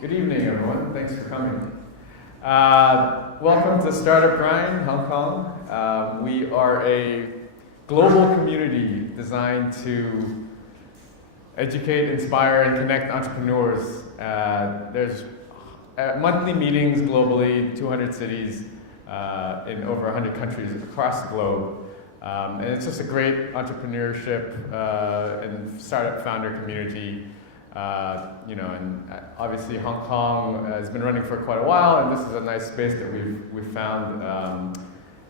Good evening, everyone. Thanks for coming. Welcome to Startup Grind, Hong Kong. We are a global community designed to educate, inspire, and connect entrepreneurs. There's monthly meetings globally, 200 cities in over 100 countries across the globe. And it's just a great entrepreneurship and startup founder community. And obviously Hong Kong has been running for quite a while, and this is a nice space that we've found.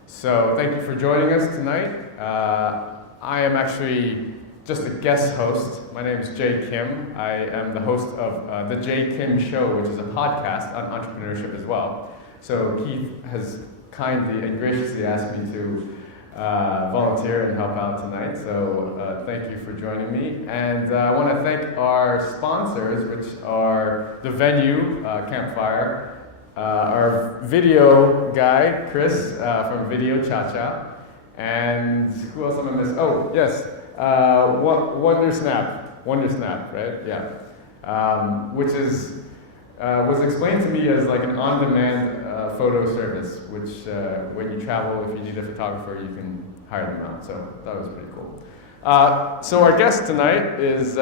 So thank you for joining us tonight. I am actually just a guest host. My name is Jay Kim. I am the host of The Jay Kim Show, which is a podcast on entrepreneurship as well. So Keith has kindly and graciously asked me to volunteer and help out tonight, so thank you for joining me. And I want to thank our sponsors, which are the venue, Campfire, our video guy, Chris from Video Cha-Cha, and who else am I missing? Oh, yes, Wonder Snap, right? Yeah, which is was explained to me as like an on-demand photo service, which when you travel, if you need a photographer, you can hire them out. So that was pretty cool. So our guest tonight is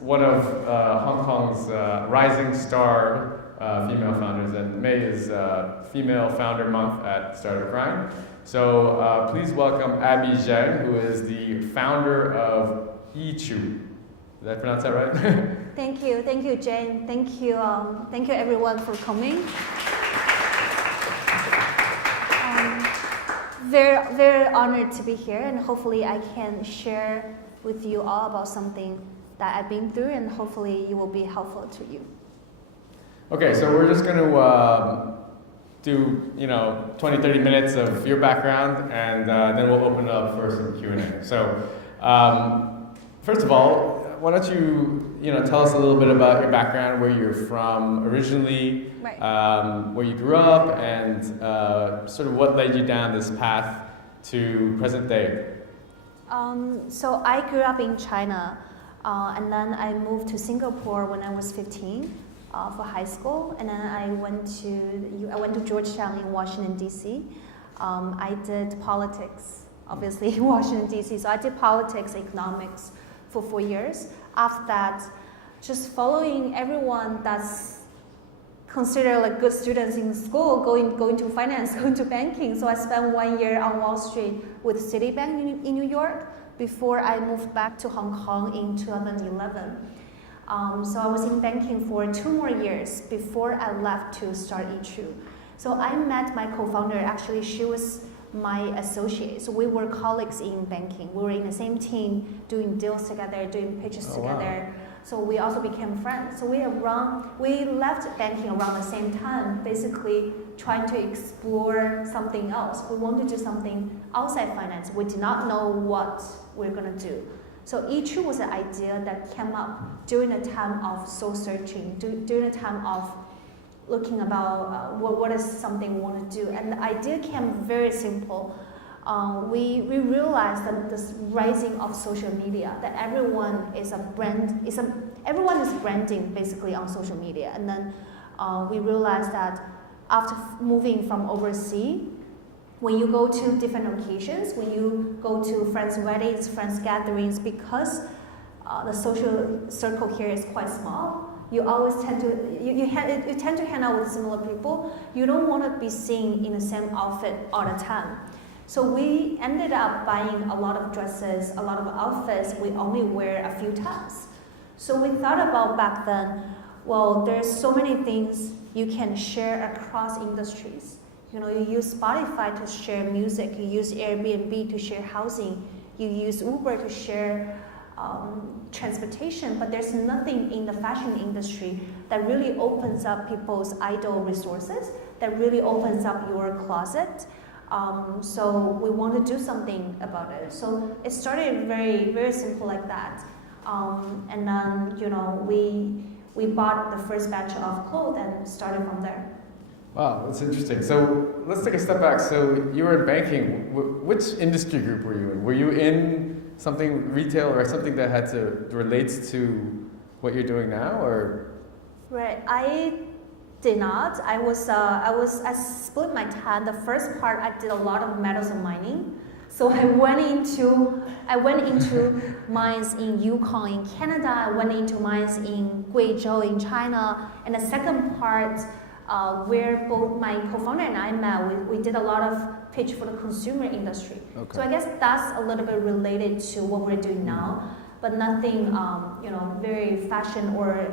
one of Hong Kong's rising star female founders, and May is Female Founder Month at Startup Grind. So please welcome Abby Zhang, who is the founder of Yeechoo. Did I pronounce that right? Thank you, Jane. Thank you everyone for coming. Very honored to be here, and hopefully I can share with you all about something that I've been through, and hopefully it will be helpful to you. Okay, so we're just going to do 20-30 minutes of your background, and then we'll open it up for some Q&A. So first of all, why don't you tell us a little bit about your background, where you're from originally, right. Where you grew up, and sort of what led you down this path to present day. So I grew up in China, and then I moved to Singapore when I was 15 for high school, and then I went to Georgetown in Washington D.C. I did politics, obviously in Washington D.C. So I did politics, economics for 4 years. After that, just following everyone that's considered like good students in school, going to finance, going to banking. So I spent 1 year on Wall Street with Citi in New York before I moved back to Hong Kong in 2011. So I was in banking for 2 more years before I left to start Yeechoo. So I met my co-founder. Actually, she was my associate. So we were colleagues in banking. We were in the same team, doing deals together, doing pitches together. Wow. So we also became friends. So we left banking around the same time, basically trying to explore something else. We wanted to do something outside finance. We did not know what we were going to do. So Yeechoo was an idea that came up during a time of soul searching, during a time of looking about what is something we want to do. And the idea came very simple. We realized that this rising of social media, that everyone is everyone is branding basically on social media. And then we realized that after moving from overseas, when you go to different occasions, when you go to friends' weddings, friends' gatherings, because the social circle here is quite small, you always tend to hang out with similar people. You don't want to be seen in the same outfit all the time. So we ended up buying a lot of dresses, a lot of outfits we only wear a few times. So we thought about back then, well, there's so many things you can share across industries. You use Spotify to share music, you use Airbnb to share housing, you use Uber to share transportation, but there's nothing in the fashion industry that really opens up people's idle resources, that really opens up your closet. So we want to do something about it. So it started very, very simple like that. And then, we bought the first batch of clothes and started from there. Wow, that's interesting. So let's take a step back. So you were in banking. Which industry group were you in? Were you in something retail or something that relates to what you're doing now, or? Right. I did not. I split my time. The first part I did a lot of metals and mining. So I went into mines in Yukon in Canada. I went into mines in Guizhou in China. And the second part, where both my co-founder and I met, we did a lot of pitch for the consumer industry. Okay. So I guess that's a little bit related to what we're doing now, but nothing, very fashion or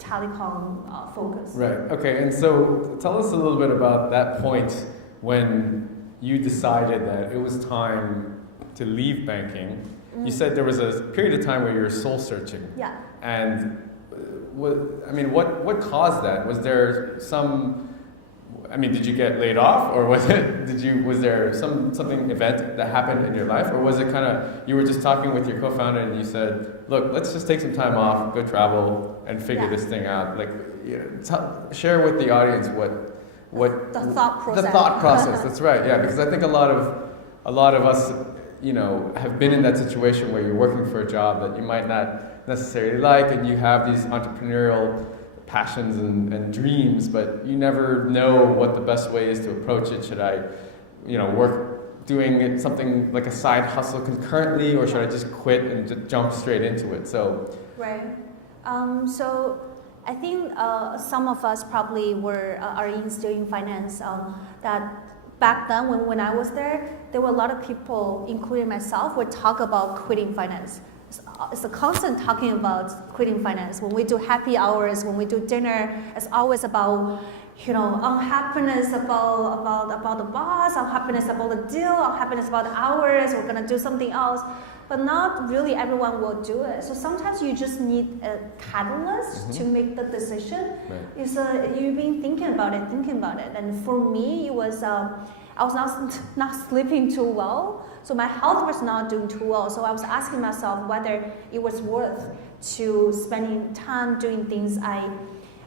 telecom focused. Right. Okay. And so tell us a little bit about that point when you decided that it was time to leave banking. You said there was a period of time where you were soul searching. Yeah. And what caused that? Was there did you get laid off, or was there something event that happened in your life, or was it kind of you were just talking with your co-founder and you said, look, let's just take some time off, go travel, and figure this thing out. Like, share with the audience what the thought process. The thought process. That's right. Yeah, because I think a lot of us, have been in that situation where you're working for a job that you might not necessarily like, and you have these entrepreneurial passions and dreams, but you never know what the best way is to approach it. Should I, work doing something like a side hustle concurrently, or should I just quit and just jump straight into it? So right. So I think some of us probably are still in finance. That back then when I was there were a lot of people, including myself, would talk about quitting finance. It's a constant talking about quitting finance. When we do happy hours, when we do dinner, it's always about, unhappiness about the boss, unhappiness about the deal, unhappiness about the hours, we're gonna do something else. But not really everyone will do it. So sometimes you just need a catalyst to make the decision. Right. You've been thinking about it. And for me, it was, I was not sleeping too well. So my health was not doing too well. So I was asking myself whether it was worth to spending time doing things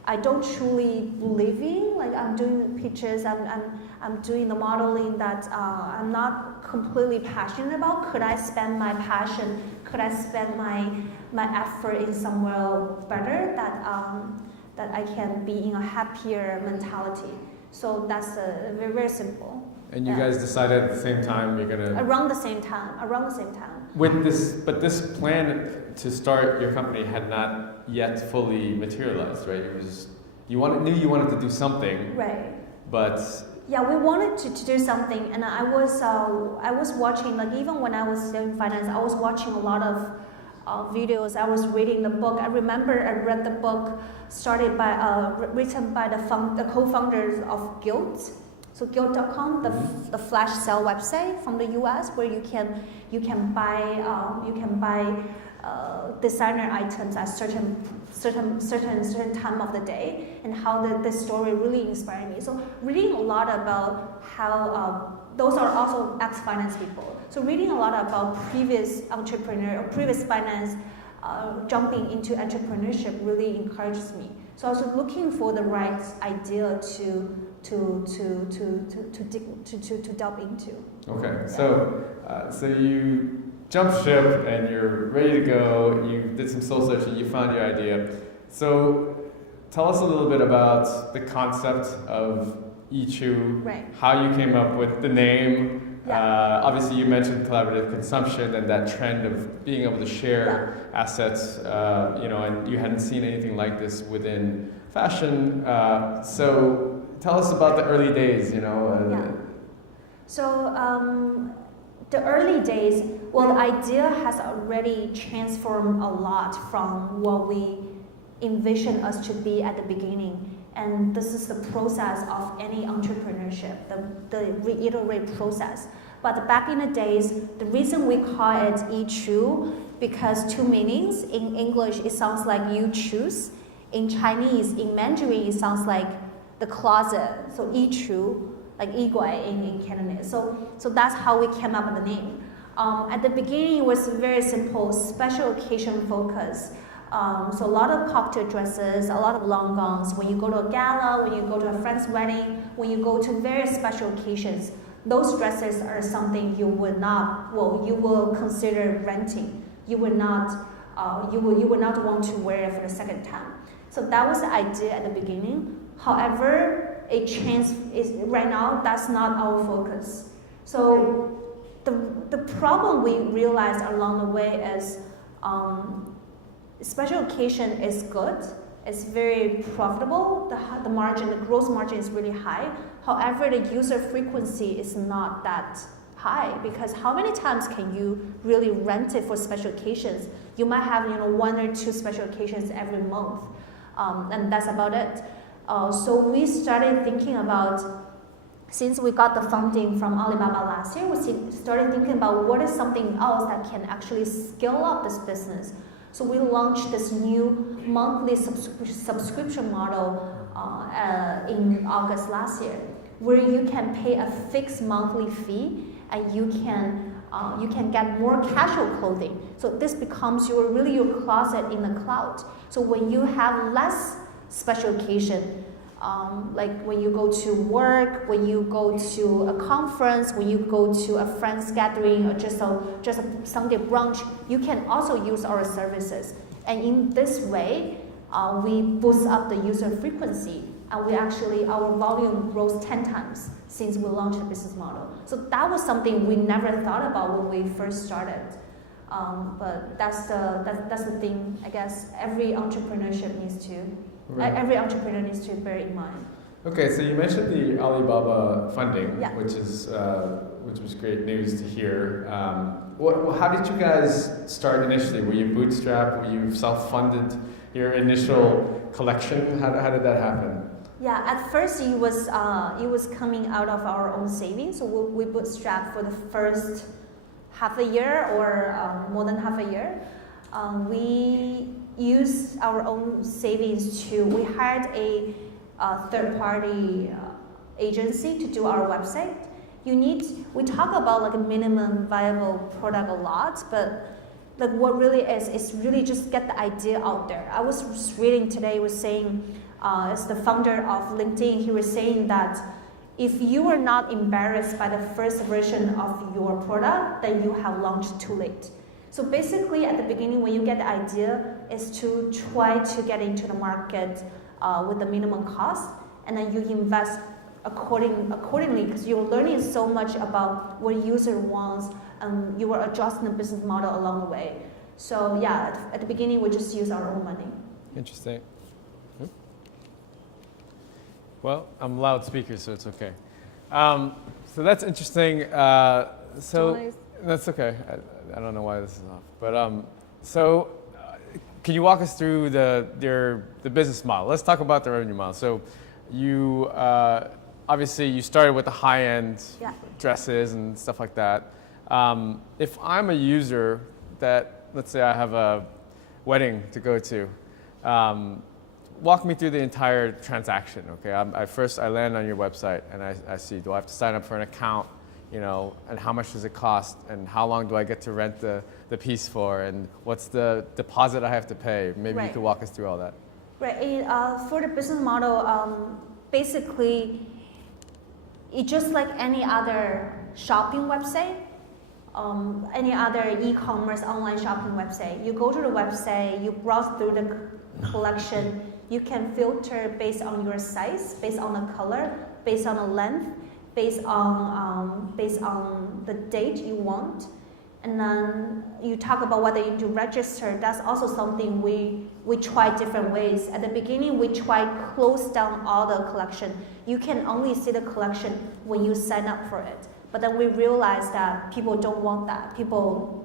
I don't truly believe in. Like I'm doing pictures, I'm doing the modeling that I'm not completely passionate about. Could I spend my passion? Could I spend my effort in somewhere better that I can be in a happier mentality? So that's very, very simple. And you guys decided at the same time you're gonna around the same time. With this plan to start your company had not yet fully materialized, right? It was you wanted to do something, right? But yeah, we wanted to do something, and I was watching, like even when I was still in finance, I was watching a lot of videos. I was reading the book. I remember I read the book written by the co-founders of Guild. So Guild.com, the flash sale website from the U.S. where you can buy designer items at certain time of the day, and how the story really inspired me. So reading a lot about how those are also ex-finance people. So reading a lot about previous entrepreneur or previous finance jumping into entrepreneurship really encourages me. So I was looking for the right idea to delve into. Okay, so you jumped ship and you're ready to go. You did some soul searching. You found your idea. So tell us a little bit about the concept of Yeechoo. Right. How you came up with the name. Yeah. Obviously, you mentioned collaborative consumption and that trend of being able to share assets. And you hadn't seen anything like this within fashion. So tell us about the early days. So the early days, well, the idea has already transformed a lot from what we envisioned us to be at the beginning. And this is the process of any entrepreneurship, the reiterate process. But back in the days, the reason we call it Yeechoo, because two meanings. In English, it sounds like you choose. In Chinese, in Mandarin, it sounds like the closet. So Yeechoo, like Yiguai in Cantonese. So that's how we came up with the name. At the beginning, it was very simple, special occasion focus. So a lot of cocktail dresses, a lot of long gowns. When you go to a gala, when you go to a friend's wedding, when you go to very special occasions, those dresses are something you will consider renting. You would not want to wear it for the second time. So that was the idea at the beginning. However, it changed. Right now, that's not our focus. So the problem we realized along the way is special occasion is good. It's very profitable. The margin, the gross margin is really high. However, the user frequency is not that high, because how many times can you really rent it for special occasions? You might have 1 or 2 special occasions every month, and that's about it. So we started thinking about, since we got the funding from Alibaba last year, we started thinking about what is something else that can actually scale up this business. So we launched this new monthly subscription model in August last year, where you can pay a fixed monthly fee and you can get more casual clothing. So this becomes your closet in the cloud. So when you have less special occasion, like when you go to work, when you go to a conference, when you go to a friend's gathering, or just a Sunday brunch, you can also use our services. And in this way, we boost up the user frequency, and our volume grows 10 times since we launched the business model. So that was something we never thought about when we first started. But that's the thing, I guess, every entrepreneur needs to bear in mind. Okay, so you mentioned the Alibaba funding, Yeah. which was great news to hear. How did you guys start initially? Were you bootstrapped? Were you self-funded your initial collection? How did that happen? Yeah, at first it was coming out of our own savings. So we bootstrapped for the first half a year or more than half a year. We used our own savings we hired a third-party agency to do our website. We talk about like a minimum viable product a lot, but like what really is really just get the idea out there. I was just reading today, was saying, as the founder of LinkedIn, he was saying that if you are not embarrassed by the first version of your product, then you have launched too late. So basically, at the beginning, when you get the idea, is to try to get into the market with the minimum cost, and then you invest accordingly, because you're learning so much about what user wants, and you are adjusting the business model along the way. So yeah, at the beginning, we just use our own money. Interesting. Well, I'm loudspeaker, so it's okay. So that's interesting. That's okay. I don't know why this is off, but can you walk us through the business model? Let's talk about the revenue model. So you obviously you started with the high-end dresses and stuff like that. If I'm a user that, let's say I have a wedding to go to, walk me through the entire transaction. Okay, I land on your website and I see, do I have to sign up for an account? And how much does it cost, and how long do I get to rent the piece for, and what's the deposit I have to pay? Maybe you could walk us through all that. Right. For the business model, basically, it's just like any other shopping website, any other e-commerce online shopping website. You go to the website, you browse through the collection. You can filter based on your size, based on the color, based on the length, based on the date you want. And then you talk about whether you do register. That's also something we try different ways. At the beginning, we try close down all the collection. You can only see the collection when you sign up for it. But then we realized that people don't want that. People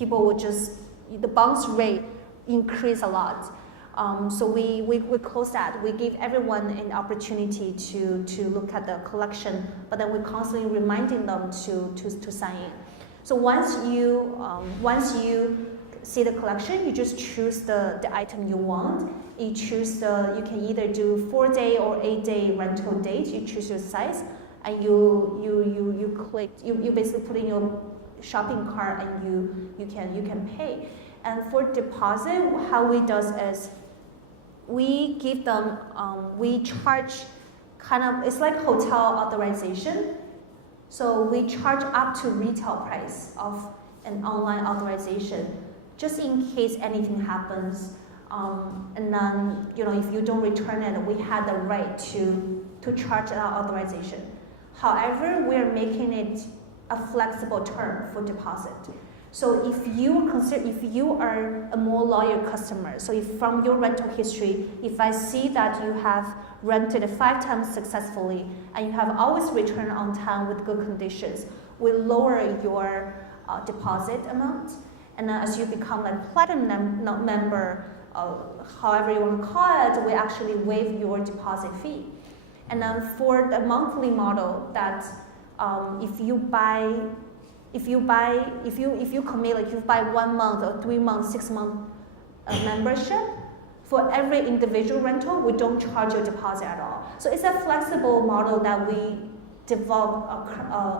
would just, the bounce rate increase a lot. So we close that. We give everyone an opportunity to look at the collection, but then we're constantly reminding them to sign in. So once you see the collection, you just choose the item you want. You can either do 4-day or 8-day rental date. You choose your size, and you click. You basically put in your shopping cart, and you can pay. And for deposit, how we does is we give them, we charge it's like hotel authorization. So we charge up to retail price of an online authorization, just in case anything happens. And then, if you don't return it, we had the right to charge an authorization. However, we are making it a flexible term for deposit. So if you are a more loyal customer, so if from your rental history, if I see that you have rented 5 times successfully and you have always returned on time with good conditions, we lower your deposit amount. And then as you become like platinum member, however you want to call it, we actually waive your deposit fee. And then for the monthly model, that if you commit, like you buy 1 month or 3 months, 6 month membership, for every individual rental, we don't charge your deposit at all. So it's a flexible model that we developed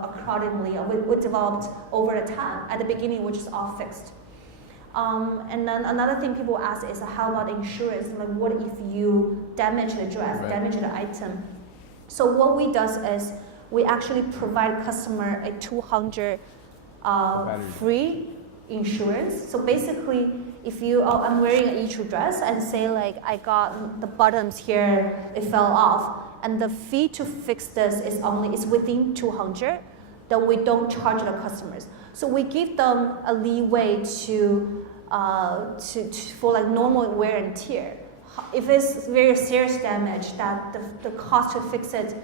accordingly. We developed over the time. At the beginning, which is all fixed. And then another thing people ask is, how about insurance? Like, what if you damage the dress, damage the item? So what we do is we actually provide customer a 200 free insurance. So basically, if I'm wearing a Yeechoo dress and say like I got the buttons here, it fell off, and the fee to fix this is within 200, then we don't charge the customers. So we give them a leeway for like normal wear and tear. If it's very serious damage that the cost to fix it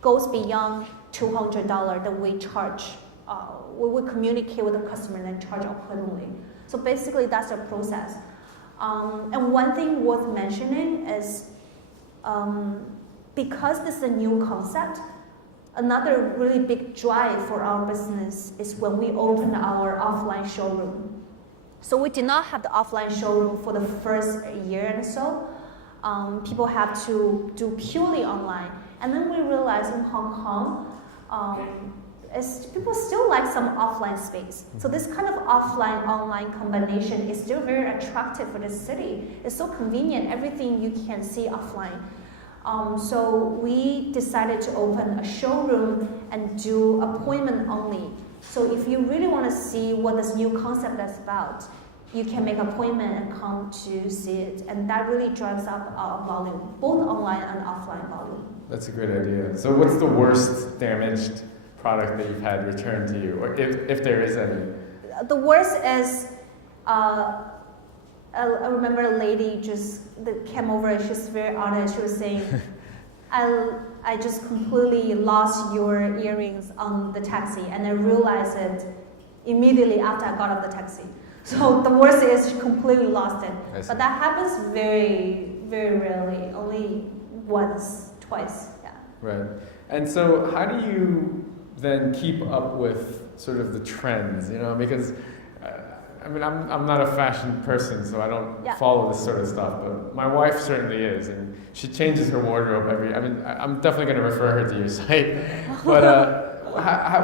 goes beyond $200, then we charge. We will communicate with the customer and then charge accordingly. So basically, that's the process. And one thing worth mentioning is, because this is a new concept, another really big drive for our business is when we open our offline showroom. So we did not have the offline showroom for the first year and so. People have to do purely online. And then we realized in Hong Kong, people still like some offline space. So this kind of offline-online combination is still very attractive for the city. It's so convenient, everything you can see offline. So we decided to open a showroom and do appointment only. So if you really want to see what this new concept is about, you can make an appointment and come to see it. And that really drives up our volume, both online and offline volume. That's a great idea. So what's the worst damaged product that you've had returned to you, or if there is any? The worst is, I remember a lady that came over and she's very honest. She was saying, I just completely lost your earrings on the taxi, and I realized it immediately after I got off the taxi. So the worst is she completely lost it. But that happens very, very rarely, only once, twice, yeah. Right. And so how do you then keep up with sort of the trends, because I'm not a fashion person, so I don't follow this sort of stuff, but my wife certainly is, and she changes her wardrobe I'm definitely going to refer her to your site, but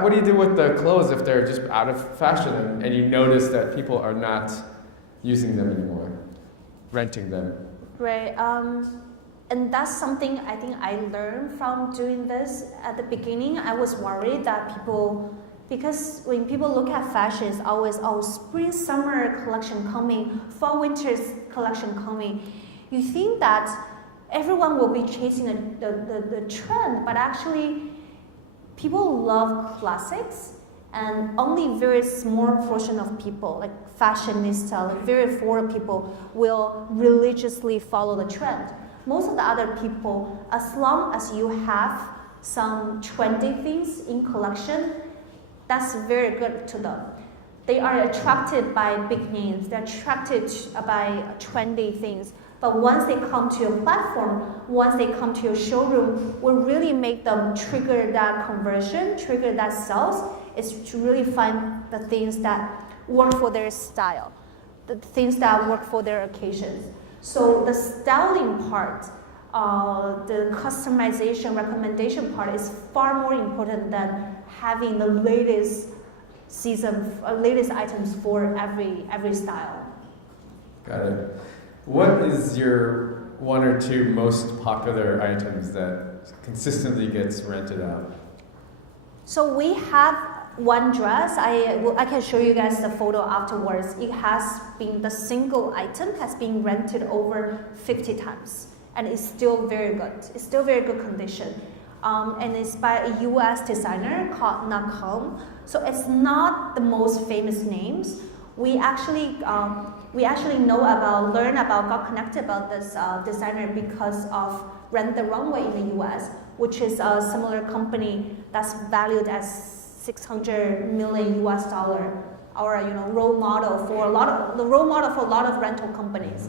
what do you do with the clothes if they're just out of fashion and you notice that people are not using them anymore, renting them? Right. And that's something I think I learned from doing this. At the beginning, I was worried that because when people look at fashion, it's always, spring, summer collection coming, fall, winter collection coming. You think that everyone will be chasing the trend, but actually, people love classics, and only very small portion of people, like fashionista, like very affordable people, will religiously follow the trend. Most of the other people, as long as you have some trendy things in collection, that's very good to them. They are attracted by big names, they're attracted by trendy things. But once they come to your platform, once they come to your showroom, what really make them trigger that conversion, trigger that sales, is to really find the things that work for their style, the things that work for their occasions. So the styling part, the customization, recommendation part is far more important than having the latest latest items for every style. Got it. What is your 1 or 2 most popular items that consistently gets rented out? So we one dress, I can show you guys the photo afterwards. It has been, the single item has been rented over 50 times. And it's still very good. It's still very good condition. And it's by a US designer called Nakam. So it's not the most famous names. We actually learn about, got connected about this designer because of Rent the Runway in the US, which is a similar company that's valued as $600 million US, our role model for a lot of rental companies.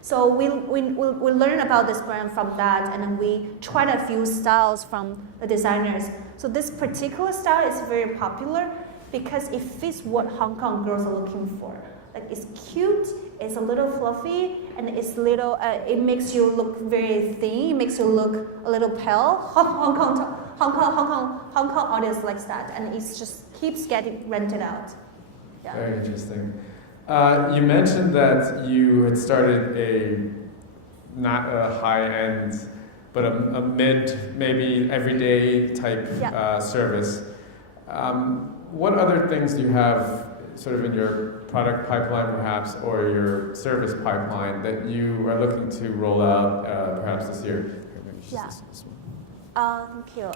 So we learn about this brand from that, and then we tried a few styles from the designers. So this particular style is very popular because it fits what Hong Kong girls are looking for. Like, it's cute, it's a little fluffy, and it's little. It makes you look very thin. It makes you look a little pale. Hong Kong audience likes that, and it just keeps getting rented out. Yeah. Very interesting. You mentioned that you had started not a high-end, but a mid, maybe everyday type service. What other things do you have sort of in your product pipeline perhaps, or your service pipeline that you are looking to roll out perhaps this year? Yeah. Thank you.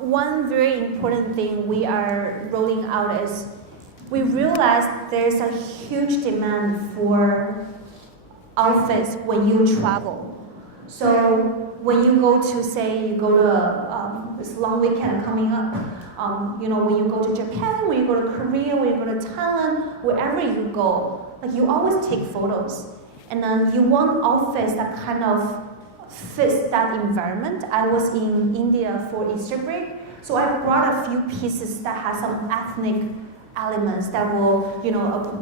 One very important thing we are rolling out is we realized there's a huge demand for outfits when you travel. So when you go to, say, you go to this long weekend coming up, when you go to Japan, when you go to Korea, when you go to Thailand, wherever you go, like, you always take photos. And then you want outfits that kind of fits that environment. I was in India for Easter break, so I brought a few pieces that has some ethnic elements that will,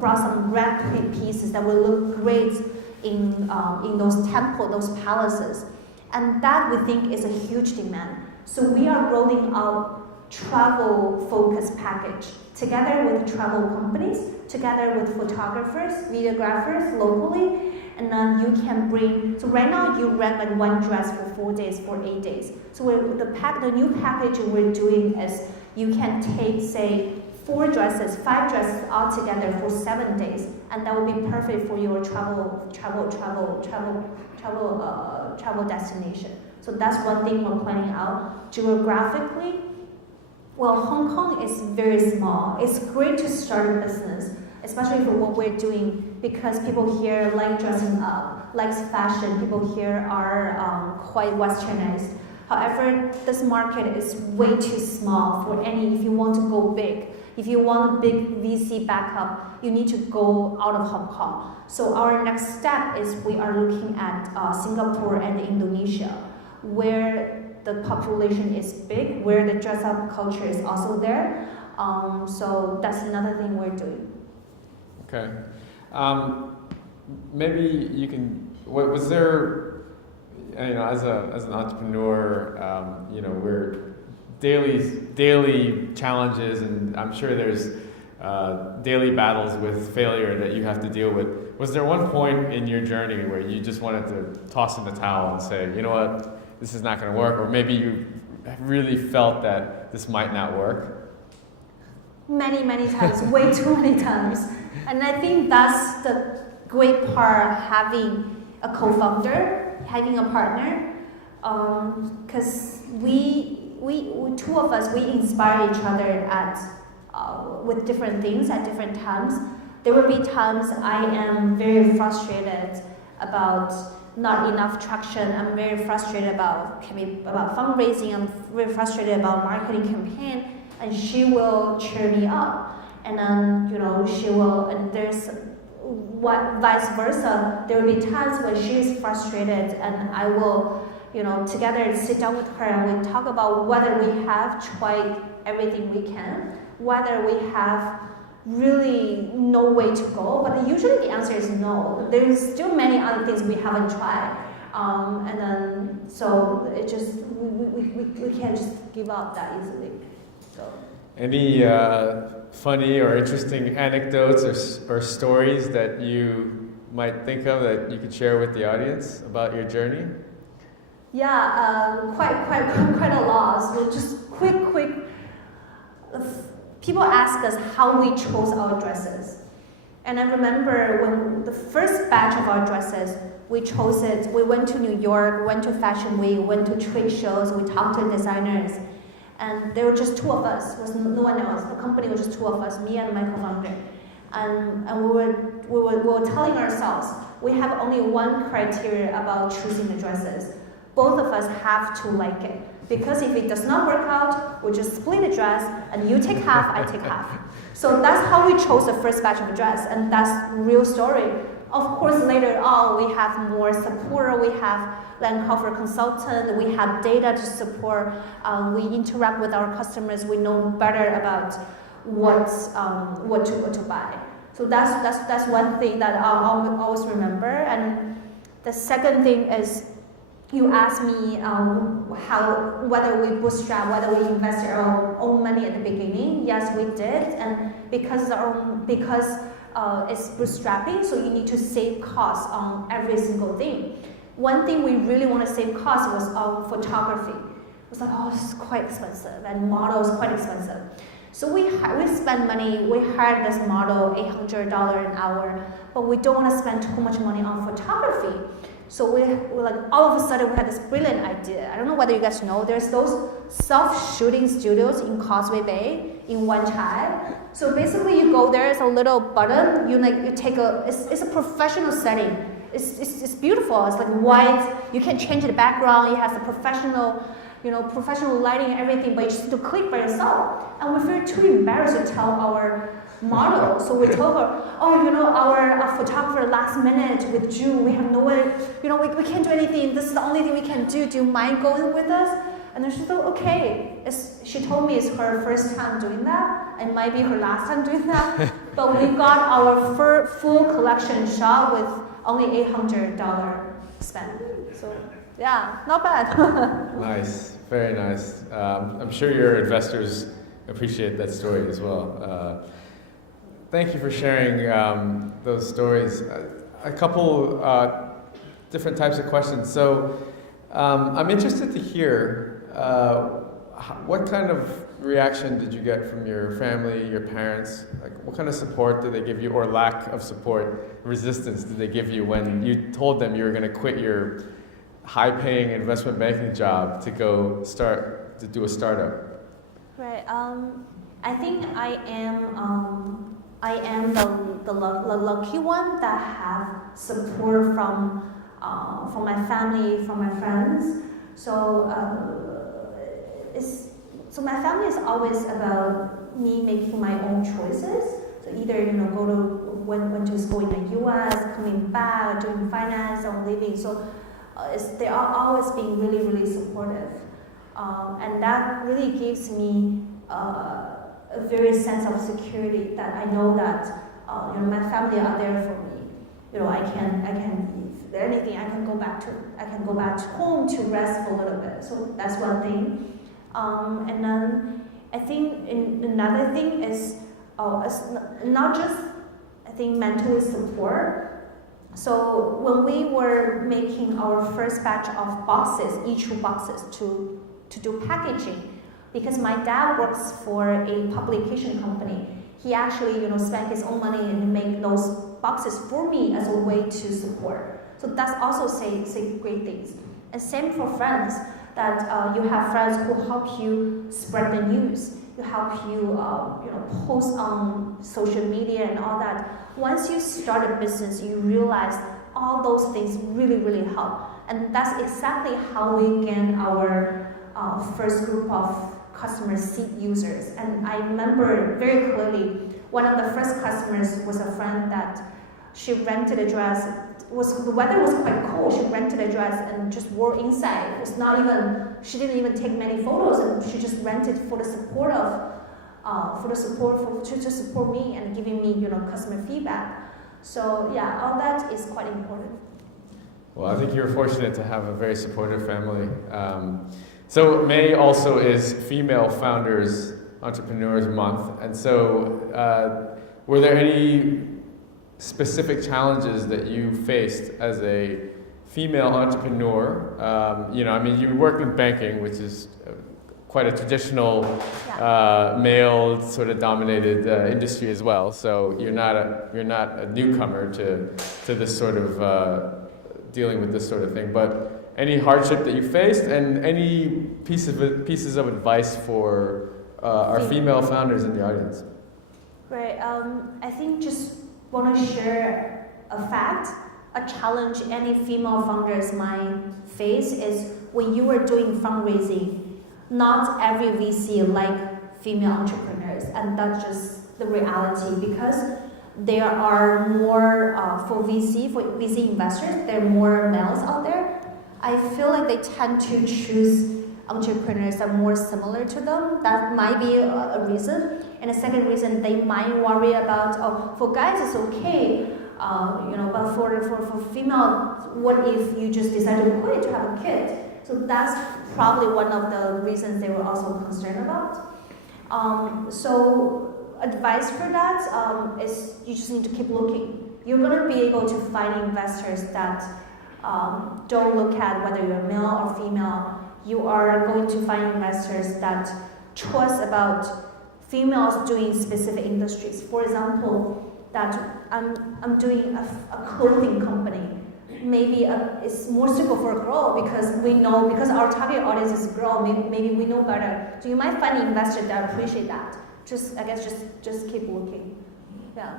brought some red pieces that will look great in those temples, those palaces. And that, we think, is a huge demand. So we are rolling out travel-focused package together with travel companies, together with photographers, videographers locally, and then you can bring. So right now you rent like one dress for 4 days, for 8 days. So the new package we're doing is you can take, say, 4 dresses, 5 dresses all together for 7 days, and that will be perfect for your travel destination. So that's one thing we're planning out. Geographically, well, Hong Kong is very small. It's great to start a business, especially for what we're doing, because people here like dressing up, likes fashion. People here are quite westernized. However, this market is way too small for if you want to go big. If you want a big VC backup, you need to go out of Hong Kong. So our next step is we are looking at Singapore and Indonesia, where the population is big, where the dress-up culture is also there. So that's another thing we're doing. Okay. Maybe you can. Was there, as an entrepreneur, we're daily challenges, and I'm sure there's daily battles with failure that you have to deal with. Was there one point in your journey where you just wanted to toss in the towel and say, you know what, this is not going to work, or maybe you really felt that this might not work? Many times, way too many times. And I think that's the great part, having a co-founder, having a partner, because we two of us, we inspire each other with different things at different times. There will be times I am very frustrated about not enough traction. I'm very frustrated about fundraising. I'm very frustrated about marketing campaign, and she will cheer me up. And then she will. And there's vice versa. There will be times when she is frustrated, and I will, together sit down with her and we talk about whether we have tried everything we can, whether we have really no way to go, but usually the answer is no. There's still many other things we haven't tried, and then so it just we can't just give up that easily. So. Any funny or interesting anecdotes or stories that you might think of that you could share with the audience about your journey? Yeah, quite a lot. So just quick people ask us how we chose our dresses. And I remember when the first batch of our dresses, we chose it, we went to New York, went to Fashion Week, went to trade shows, we talked to designers, and there were just two of us, there was no one else. The company was just two of us, me and my co-founder. And we were telling ourselves, we have only one criteria about choosing the dresses. Both of us have to like it. Because if it does not work out, we just split the dress, and you take half, I take half. So that's how we chose the first batch of the dress, and that's the real story. Of course, later on, we have more support, we have land cover consultant, we have data to support, we interact with our customers, we know better about what to buy. So that's one thing that I'll always remember. And the second thing is, you asked me whether we bootstrap, whether we invested our own money at the beginning. Yes, we did, and because it's bootstrapping, so you need to save costs on every single thing. One thing we really want to save costs was on photography. It was like, oh, this is quite expensive, and model is quite expensive. So we spend money, we hired this model, $800 an hour, but we don't want to spend too much money on photography. So we're like, all of a sudden we had this brilliant idea. I don't know whether you guys know, there's those self-shooting studios in Causeway Bay, in Wanchai. So basically you go there, it's a little button, you take it's a professional setting. It's beautiful, it's like white, you can change the background, it has the professional lighting and everything, but you just need to click by yourself. And we feel too embarrassed to tell our model. So we told her, oh, our photographer last minute withdrew. We have no way, we can't do anything. This is the only thing we can do. Do you mind going with us? And then she thought, okay. She told me it's her first time doing that. It might be her last time doing that. But we got our full collection shot with only $800 spent. So yeah, not bad. Nice, very nice. I'm sure your investors appreciate that story as well. Thank you for sharing those stories. A couple different types of questions. So I'm interested to hear what kind of reaction did you get from your family, your parents? Like, what kind of support did they give you, or lack of support, resistance did they give you when you told them you were going to quit your high-paying investment banking job to go to do a startup? Right. I think I am the lucky one that have support from my family, from my friends. So my family is always about me making my own choices. So either go to went to school in the U.S., coming back, doing finance, or living. So they are always being really, really supportive, and that really gives me a very sense of security that I know that my family are there for me. I can if there's anything I can go back to home to rest for a little bit. So that's one thing. And then I think another thing is not just mentally support. So when we were making our first batch of boxes, Yeechoo boxes to do packaging, because my dad works for a publication company, he actually spent his own money and make those boxes for me as a way to support. So that's also say great things. And same for friends, that you have friends who help you spread the news, who help you post on social media and all that. Once you start a business, you realize all those things really, really help. And that's exactly how we gain our first group of customer seat users. And I remember very clearly, one of the first customers was a friend that she rented a dress. The weather was quite cold. She rented a dress and just wore inside. She didn't even take many photos, and she just rented for the support to support me and giving me customer feedback. So yeah, all that is quite important. Well, I think you're fortunate to have a very supportive family. So May also is Female Founders Entrepreneurs Month, and so were there any specific challenges that you faced as a female entrepreneur? You work in banking, which is quite a traditional Yeah. male sort of dominated industry as well. So you're not a newcomer to this sort of dealing with this sort of thing. But any hardship that you faced, and any pieces of advice for our female founders in the audience. Right. I think just want to share a fact, a challenge any female founders might face is when you are doing fundraising, not every VC like female entrepreneurs, and that's just the reality because there are more for VC investors, there are more males out there. I feel like they tend to choose entrepreneurs that are more similar to them. That might be a reason. And a second reason, they might worry about, oh, for guys it's okay, but for female, what if you just decide to quit to have a kid? So that's probably one of the reasons they were also concerned about. So advice for that is you just need to keep looking. You're going to be able to find investors that don't look at whether you're male or female. You are going to find investors that trust about females doing specific industries. For example, that I'm doing a clothing company. Maybe it's more suitable for a girl because our target audience is a girl. Maybe we know better. So you might find investors that appreciate that. Just keep looking. Yeah.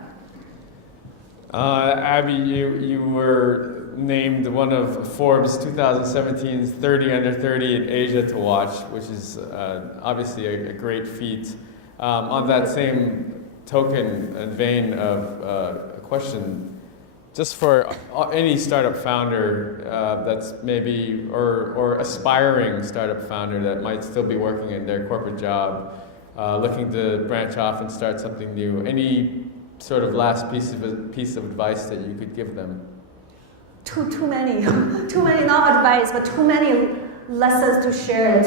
Abby, you were named one of Forbes 2017's 30 under 30 in Asia to watch, which is obviously a great feat. On that same token and vein of a question, just for any startup founder that's maybe, or aspiring startup founder that might still be working in their corporate job, looking to branch off and start something new, any sort of last piece of advice that you could give them? Too many, not advice, but too many lessons to share.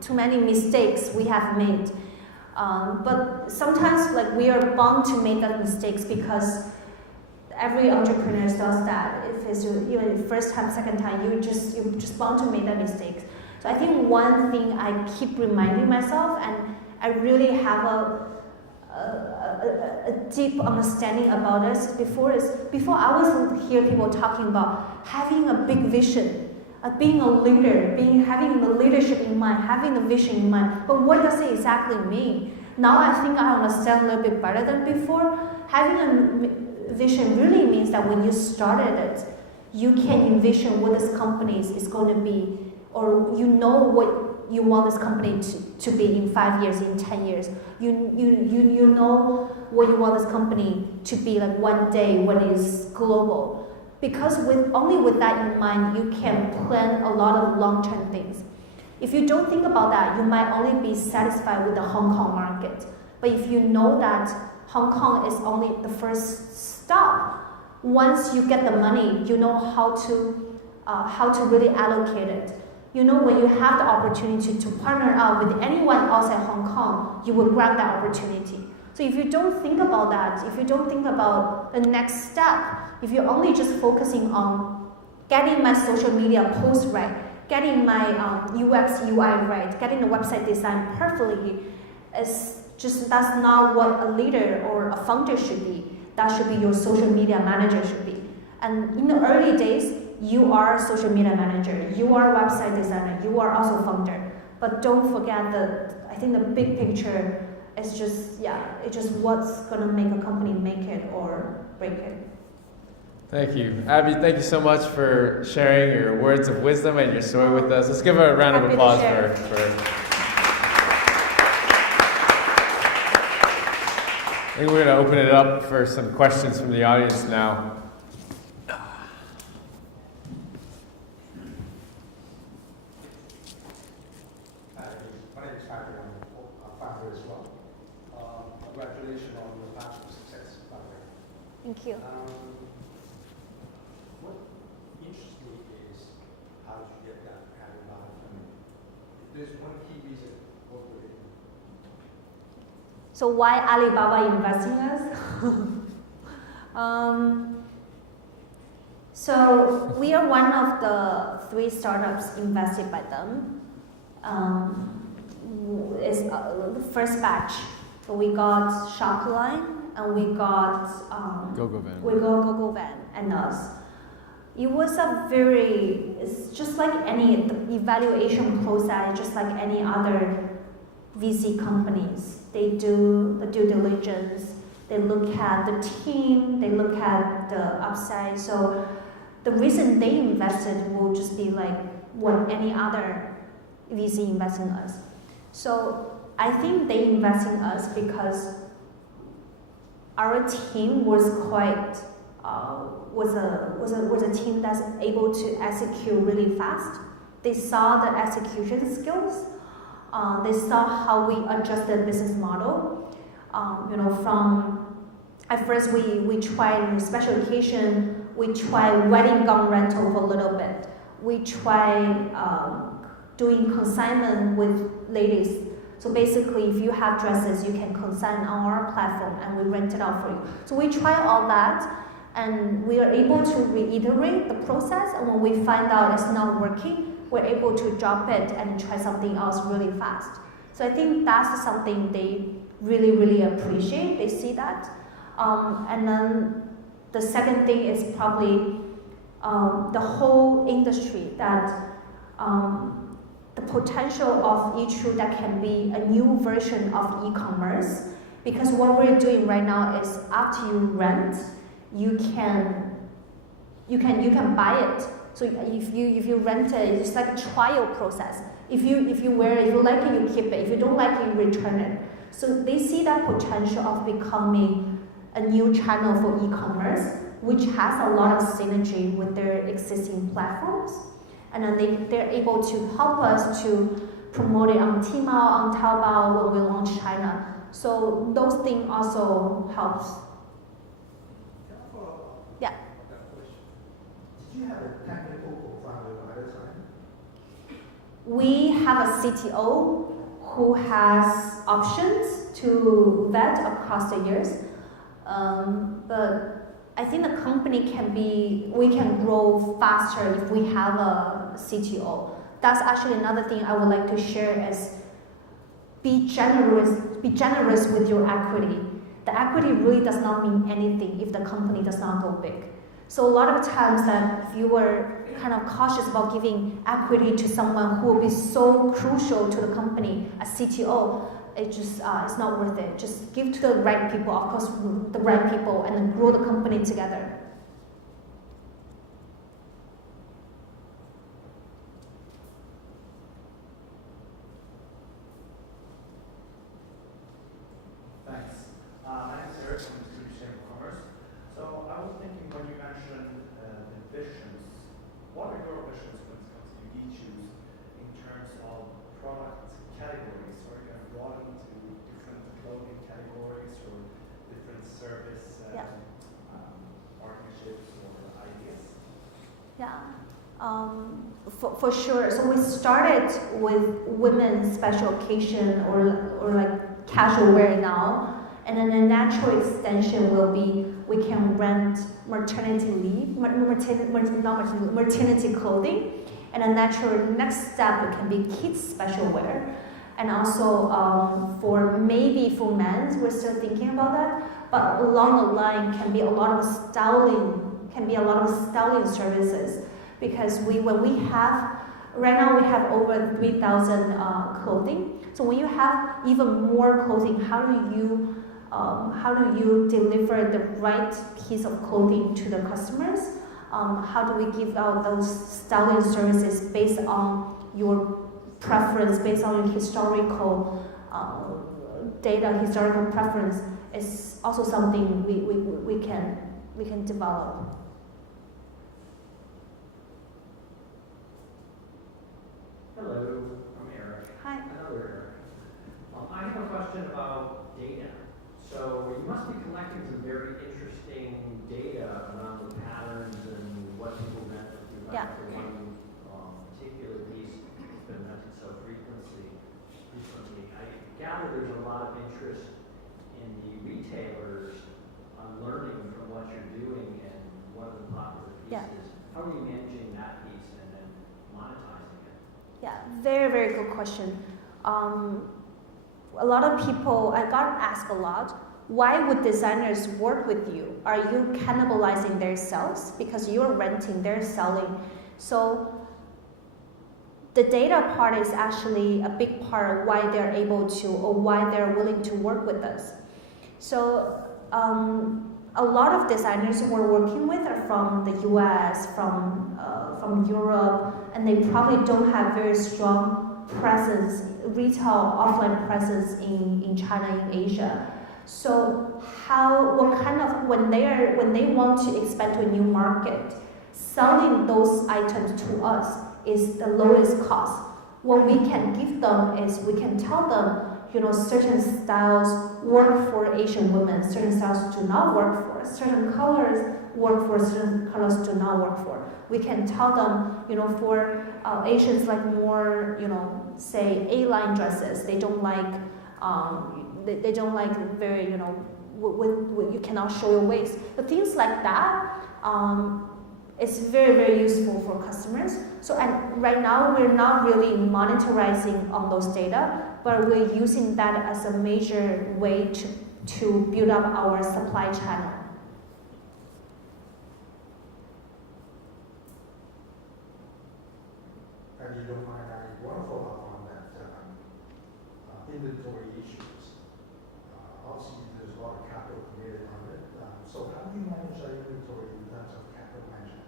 Too many mistakes we have made. But sometimes, like, we are bound to make that mistakes because every entrepreneur does that. If it's even first time, second time, you're just bound to make that mistakes. So I think one thing I keep reminding myself, and I really have a deep understanding about this before I was hear people talking about having a big vision, being a leader, having the leadership in mind, having the vision in mind. But what does it exactly mean? Now I think I understand a little bit better than before. Having a vision really means that when you started it, you can envision what this company is going to be, or you know what you want this company to be in 5 years, in 10 years. You know what you want this company to be like one day when it's global. Because only with that in mind, you can plan a lot of long-term things. If you don't think about that, you might only be satisfied with the Hong Kong market. But if you know that Hong Kong is only the first stop, once you get the money, you know how to really allocate it. You know, when you have the opportunity to partner up with anyone outside Hong Kong, you will grab that opportunity. So if you don't think about that, if you don't think about the next step, if you're only just focusing on getting my social media posts right, getting my UX, UI right, getting the website design perfectly, that's not what a leader or a founder should be. That should be your social media manager should be. And in the early days, you are a social media manager, you are a website designer, you are also a founder. But don't forget I think the big picture is it's just what's gonna make a company make it or break it. Thank you. Abby, thank you so much for sharing your words of wisdom and your story with us. Let's give a round of applause for I think we're gonna open it up for some questions from the audience now. Congratulations on your Bachelor success, by the way. Thank you. What interests me is how did you get that Alibaba funding? If there's one key reason, what would it be? So why Alibaba investing in us? So we are one of the 3 startups invested by them. is the first batch. So we got Shopline and we got GoGo Van and us. It was it's just like any evaluation process, just like any other VC companies. They do the due diligence, they look at the team, they look at the upside. So the reason they invested will just be like what any other VC invests in us. So I think they invest in us because our team was quite was a team that's able to execute really fast. They saw the execution skills. They saw how we adjusted business model. From at first we tried special occasion. We tried wedding gown rental for a little bit. We tried doing consignment with ladies. So basically, if you have dresses, you can consign on our platform and we rent it out for you. So we try all that and we are able to reiterate the process, and when we find out it's not working, we're able to drop it and try something else really fast. So I think that's something they really, really appreciate. They see that. And then the second thing is probably the whole industry, that the potential of Yeechoo that can be a new version of e-commerce. Because what we're doing right now is after you rent, you can buy it. So if you rent it, it's like a trial process. If you wear it, if you like it, you keep it. If you don't like it, you return it. So they see that potential of becoming a new channel for e-commerce, which has a lot of synergy with their existing platforms. And then they're able to help us to promote it on Tmall, on Taobao when we launch China. So those things also helps. Can I follow up? Yeah. On that question? Did you have a technical co-founder at the time? We have a CTO who has options to vet across the years. But I think the company we can grow faster if we have a CTO. That's actually another thing I would like to share is be generous with your equity. The equity really does not mean anything if the company does not go big. So a lot of times that if you were kind of cautious about giving equity to someone who will be so crucial to the company, a CTO, it's not worth it. Just give to the right people, of course, the right people, and then grow the company together. Thanks. My name is Eric from the Citi Chamber of Commerce. So I was thinking when you mentioned ambitions, what are your ambitions when it comes to Yeechoo in terms of product categories? Are you going to broaden to different clothing categories or different service partnerships or ideas? Yeah. For sure. So we started with women's special occasion or like casual wear now, and then the natural extension will be we can rent maternity clothing, and a natural next step can be kids special wear, and also for men, we're still thinking about that, but along the line can be a lot of styling services. Because right now we have over 3,000 clothing. So when you have even more clothing, how do you deliver the right piece of clothing to the customers? How do we give out those styling services based on your preference, based on your historical data, historical preference? Is also something we can develop. Hello, I'm Eric. Hi. Another Eric. I have a question about data. So you must be collecting some very interesting data around the patterns and what people rent with you. Yeah. The one particular piece that's been rented so recently. I gather there's a lot of interest in the retailers on learning from what you're doing and what are the popular pieces. Yeah. How are you managing that piece and then monetizing it? Yeah, very, very good question. A lot of people, I got asked a lot, why would designers work with you? Are you cannibalizing their sales? Because you're renting, they're selling. So the data part is actually a big part of why they're able to, or why they're willing to work with us. So a lot of designers we're working with are from the US, from Europe, and they probably don't have very strong presence, retail offline presence in China, in Asia. So when they want to expand to a new market, selling those items to us is the lowest cost. What we can give them is we can tell them, certain styles work for Asian women, certain styles do not work for, certain colors work for, certain colors do not work for. We can tell them, for Asians like more, say A-line dresses, they don't like, they don't like very, you cannot show your waist. But things like that, it's very, very useful for customers. So, and right now we're not really monetizing on those data, but we're using that as a major way to build up our supply channel. And you don't mind, I want to follow up on that inventory issues. Obviously, there's a lot of capital committed on it. So how do you manage that inventory in terms of capital management?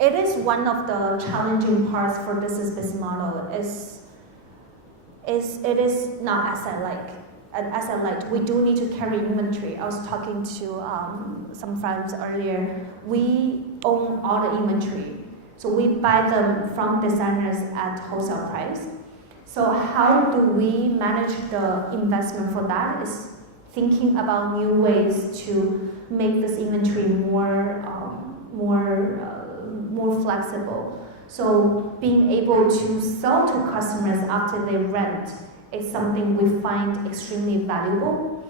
It is one of the challenging parts for business model. It is not asset light. We do need to carry inventory. I was talking to some friends earlier. We own all the inventory, so we buy them from designers at wholesale price. So how do we manage the investment for that? Is thinking about new ways to make this inventory more flexible. So being able to sell to customers after they rent is something we find extremely valuable.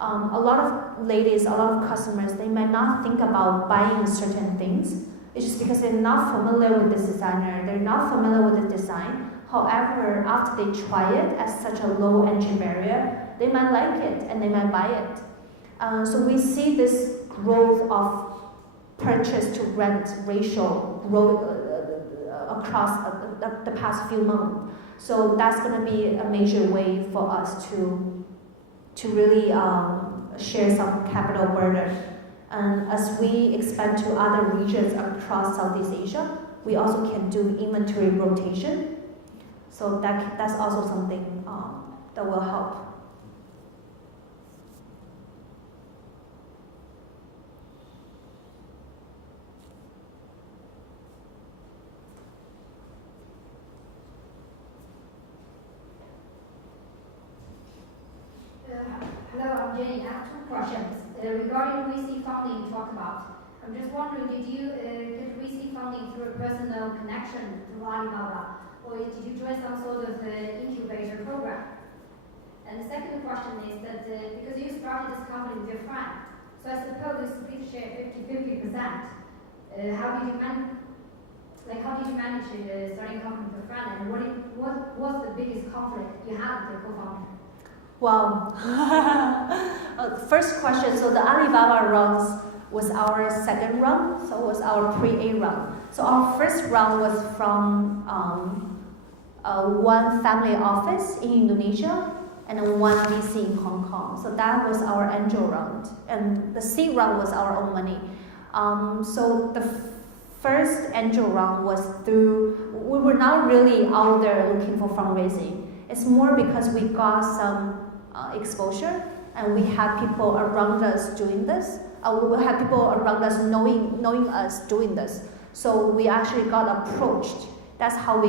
A lot of ladies, a lot of customers, they might not think about buying certain things. It's just because they're not familiar with this designer, they're not familiar with the design. However, after they try it at such a low entry barrier, they might like it and they might buy it. So we see this growth of purchase to rent ratio grow across the past few months. So that's going to be a major way for us to really share some capital burden. And as we expand to other regions across Southeast Asia, we also can do inventory rotation. So that's also something that will help. Hello, I'm Jenny. I have two questions. Regarding VC funding you talked about, I'm just wondering, did you get VC funding through a personal connection to Alibaba, or did you join some sort of incubator program? And the second question is that because you started this company with your friend, so I suppose you split share 50%. How did you manage starting a company with a friend, and what was the biggest conflict you had with your co-founder? Wow. First question, so the Alibaba rounds was our second round, so it was our pre-A round. So our first round was from one family office in Indonesia and then one VC in Hong Kong. So that was our angel round. And the seed round was our own money. So the first angel round was through, we were not really out there looking for fundraising. It's more because we got some exposure and we had people around us doing this. We had people around us knowing us doing this. So we actually got approached. That's how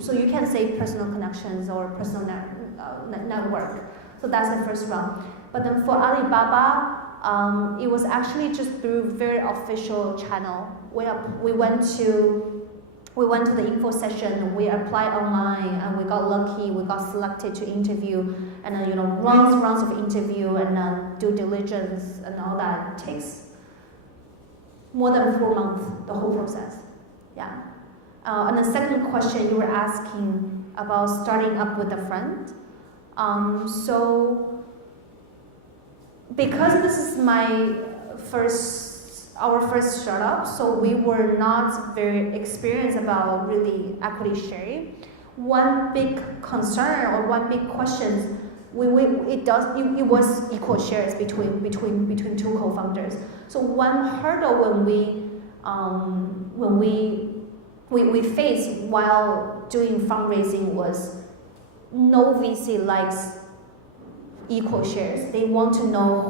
so you can say personal connections or personal network. So that's the first round. But then for Alibaba, it was actually just through very official channel. We went to the info session, we applied online, and we got lucky, we got selected to interview, and then rounds of interview and then due diligence and all that. It takes more than 4 months, the whole process. Yeah. And the second question you were asking about starting up with a friend. So because this is our first startup, so we were not very experienced about really equity sharing. One big concern or one big question, it was equal shares between two co-founders. So one hurdle when we faced while doing fundraising was no VC likes equal shares. They want to know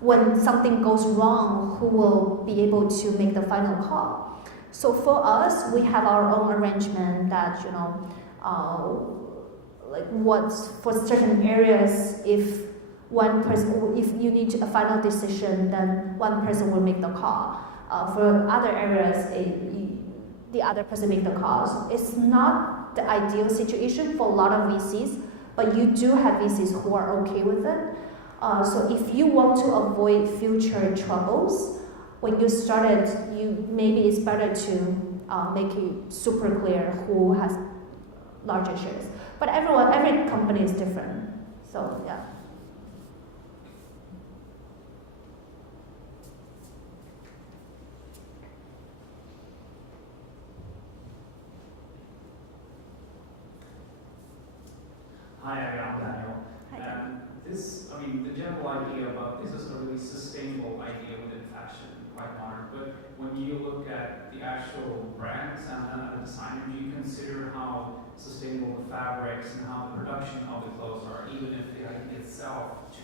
when something goes wrong, who will be able to make the final call. So for us, we have our own arrangement that, for certain areas, if you need a final decision, then one person will make the call. For other areas, the other person make the calls. It's not the ideal situation for a lot of VCs, but you do have VCs who are okay with it. So if you want to avoid future troubles, when you started, maybe it's better to make it super clear who has larger shares. But every company is different. So yeah. Hi, I'm Daniel. Hi, Daniel. The general idea about this is a really sustainable idea within fashion, quite modern. But when you look at the actual brands and the design, do you consider how sustainable the fabrics and how the production of the clothes are, even if the idea itself to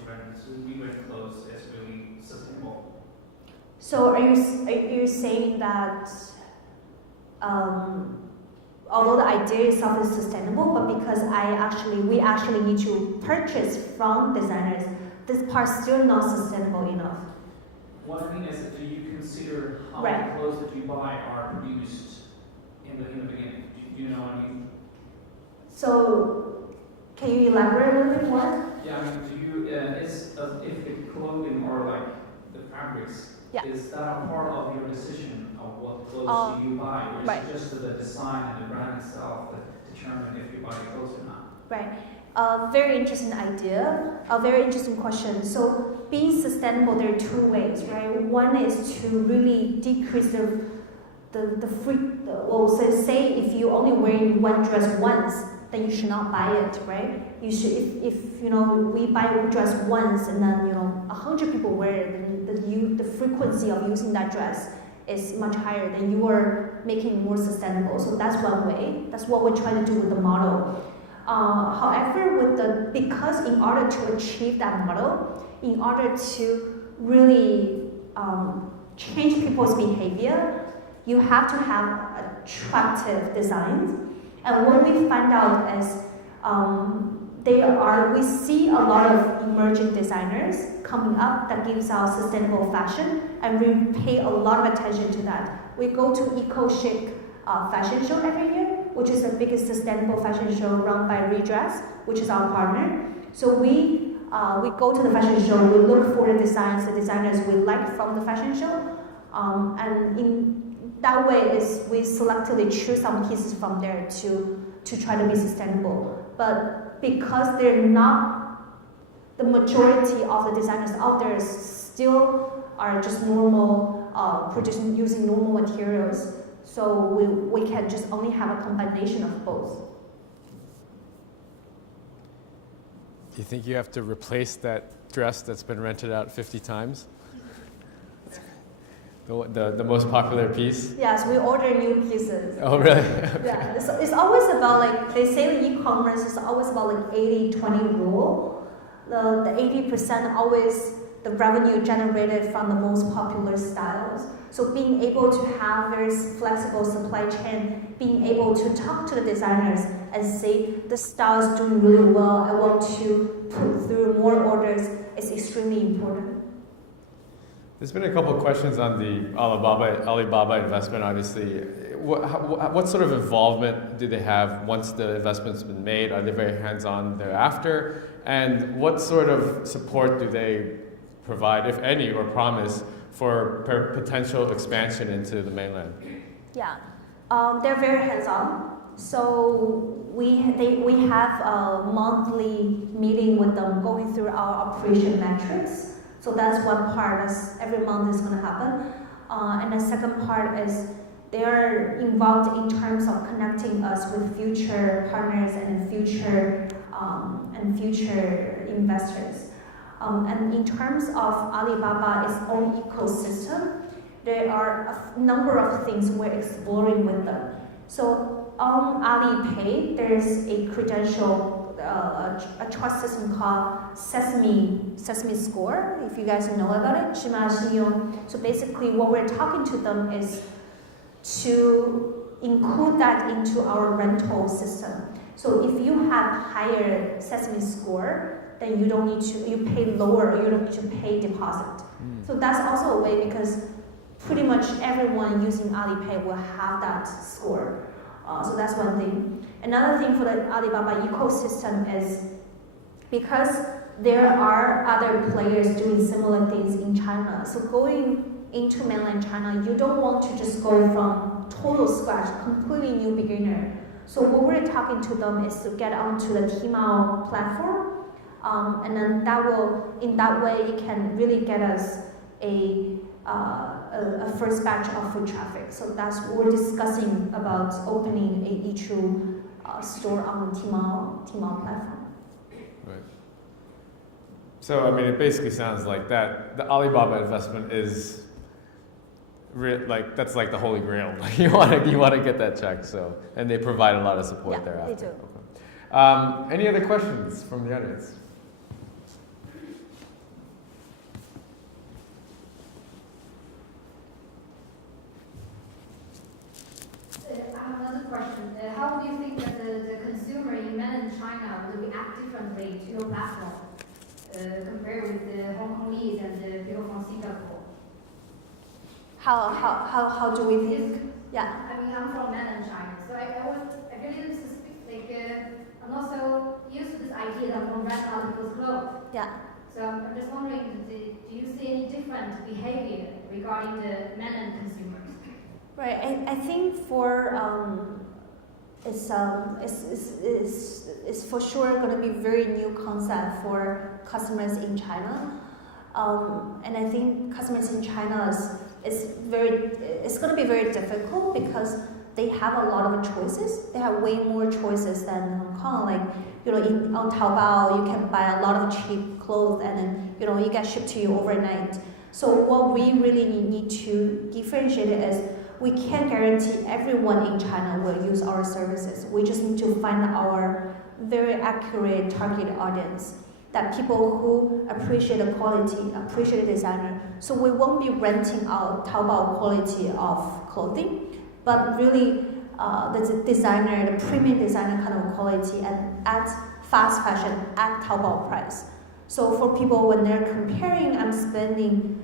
rewrite clothes is really sustainable? So are you saying that although the idea itself is sustainable, but because we actually need to purchase from designers, this part's still not sustainable enough. What I mean is, do you consider how Right. the clothes that you buy are produced in the beginning? Do you know what I mean? So can you elaborate a little bit more? Yeah, do you, if the clothing or like the fabrics, Yeah. is that a part of your decision of what clothes do you buy? Or is right. it just the design and the brand itself that determine if you buy clothes or not? Right. Very interesting idea. A very interesting question. So being sustainable, there are two ways, right? One is to really decrease say if you only wear one dress once, then you should not buy it, right? You should, if we buy a dress once and then 100 people wear it, then the frequency of using that dress is much higher. Then you are making it more sustainable. So that's one way. That's what we're trying to do with the model. However, because in order to achieve that model, in order to really change people's behavior, you have to have attractive designs. And what we find out is we see a lot of emerging designers coming up that gives out sustainable fashion, and we pay a lot of attention to that. We go to Eco-Chic fashion show every year, which is the biggest sustainable fashion show run by Redress, which is our partner. So we go to the fashion show, we look for the designers we like from the fashion show, and in that way we selectively choose some pieces from there to try to be sustainable. But because they're not, the majority of the designers out there still are just normal, producing using normal materials. So we can just only have a combination of both. Do you think you have to replace that dress that's been rented out 50 times? The most popular piece? Yes, we order new pieces. Oh, really? Yeah, it's always about they say in e-commerce is always about 80-20 rule. The 80% always the revenue generated from the most popular styles. So being able to have very flexible supply chain, being able to talk to the designers and say the style is doing really well, I want to put through more orders, is extremely important. There's been a couple of questions on the Alibaba investment, obviously. What sort of involvement do they have once the investment's been made? Are they very hands-on thereafter? And what sort of support do they provide, if any, or promise for potential expansion into the mainland? Yeah. They're very hands-on. So we have a monthly meeting with them, going through our operation metrics. So that's one part. That's every month is going to happen. And the second part is they're involved in terms of connecting us with future partners and future investors. And in terms of Alibaba's own ecosystem, there are a number of things we're exploring with them. So on Alipay, there's a credential, a trust system called Sesame Score, if you guys know about it. So basically what we're talking to them is to include that into our rental system. So if you have higher Sesame Score, then you don't need to, you pay lower, or you don't need to pay deposit. So that's also a way, because pretty much everyone using Alipay will have that score. So that's one thing. Another thing for the Alibaba ecosystem is because there are other players doing similar things in China. So going into mainland China, you don't want to just go from total scratch, completely new beginner. So what we're talking to them is to get onto the Tmall platform, and then that will, in that way, it can really get us a first batch of foot traffic. So that's what we're discussing about opening a Yeechoo store on the Tmall platform. Right. So I mean, it basically sounds like that the Alibaba investment is like that's like the holy grail. Like you want to get that check. So and they provide a lot of support thereafter. They do. Okay. Any other questions from the audience? I have another question. How do you think that the consumer in mainland China will react differently to your platform compared with the Hong Kongese and the people from Singapore? How do we think? Yeah. I mean, I'm from mainland China, so I really I'm not so used to this idea that I'm going to rent out people's clothes. Yeah. So I'm just wondering, do you see any different behavior regarding the mainland consumers? Right. I think for it's for sure going to be very new concept for customers in China, and I think customers in China it's going to be very difficult because they have a lot of choices. They have way more choices than Hong Kong. Like on Taobao you can buy a lot of cheap clothes and then you get shipped to you overnight. So what we really need to differentiate is we can't guarantee everyone in China will use our services. We just need to find our very accurate target audience, that people who appreciate the quality, appreciate the designer. So we won't be renting out Taobao quality of clothing, but really the designer, the premium designer kind of quality and at fast fashion at Taobao price. So for people when they're comparing, I'm spending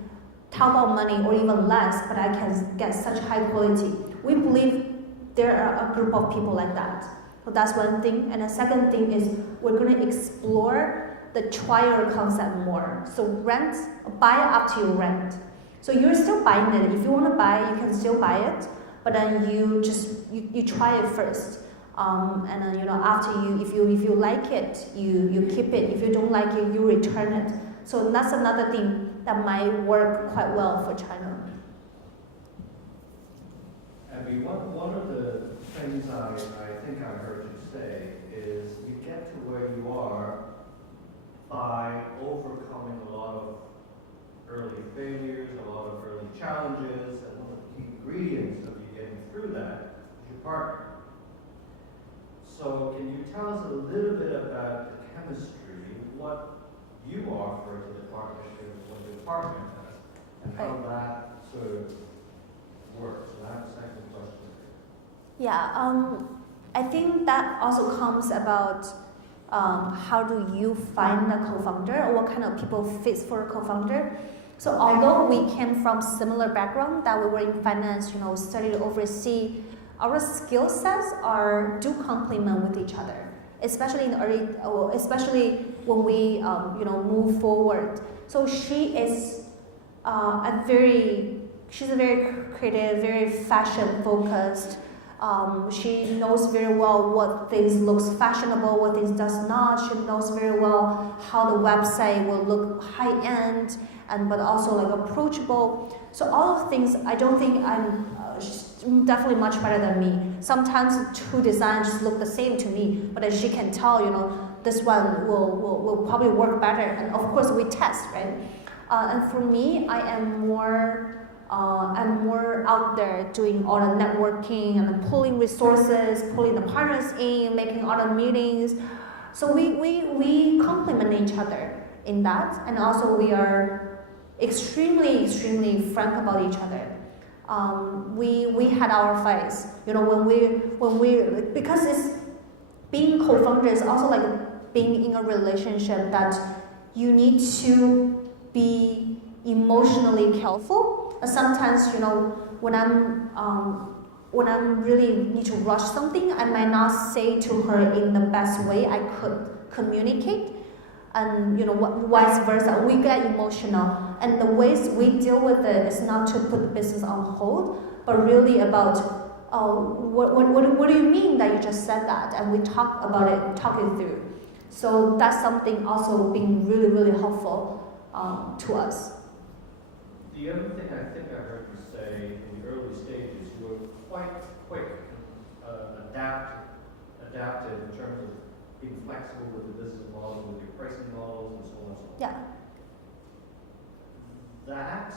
Taobao money or even less, but I can get such high quality. We believe there are a group of people like that. So that's one thing. And the second thing is we're going to explore the trial concept more. So buy after you rent. So you're still buying it. If you want to buy, you can still buy it, but then you try it first. And then after if you like it, you keep it. If you don't like it, you return it. So that's another thing that might work quite well for China. Abby, one of the things I think I heard you say is you get to where you are by overcoming a lot of early failures, a lot of early challenges, and one of the key ingredients of you getting through that is your partner. So can you tell us a little bit about the chemistry, what you offer to the partnership, what your partner does, and how that sort of works? And I have a second question. Yeah, I think that also comes about how do you find a co-founder or what kind of people fits for a co-founder. So although we came from similar background, that we were in finance, studied overseas, our skill sets do complement with each other, especially in the early, especially when we move forward. So she's a very creative, very fashion focused, She knows very well what things looks fashionable, what things does not. She knows very well how the website will look high end, but also like approachable. So all of things, I don't think she's definitely much better than me. Sometimes two designs look the same to me, but as she can tell, this one will probably work better. And of course we test, right? And for me, I'm more out there doing all the networking and pulling resources, pulling the partners in, making all the meetings. So we complement each other in that, and also we are extremely frank about each other. We had our fights, when we because it's being co-founder is also like being in a relationship that you need to be emotionally careful. Sometimes, when I'm really need to rush something, I might not say to her in the best way I could communicate, and vice versa. We get emotional, and the ways we deal with it is not to put the business on hold, but really about what do you mean that you just said that, and we talk about it, talk it through. So that's something also being really helpful to us. The other thing I think I heard you say in the early stages, you were quite quick, adaptive in terms of being flexible with the business model, with your pricing models, and so on and so on. Yeah. That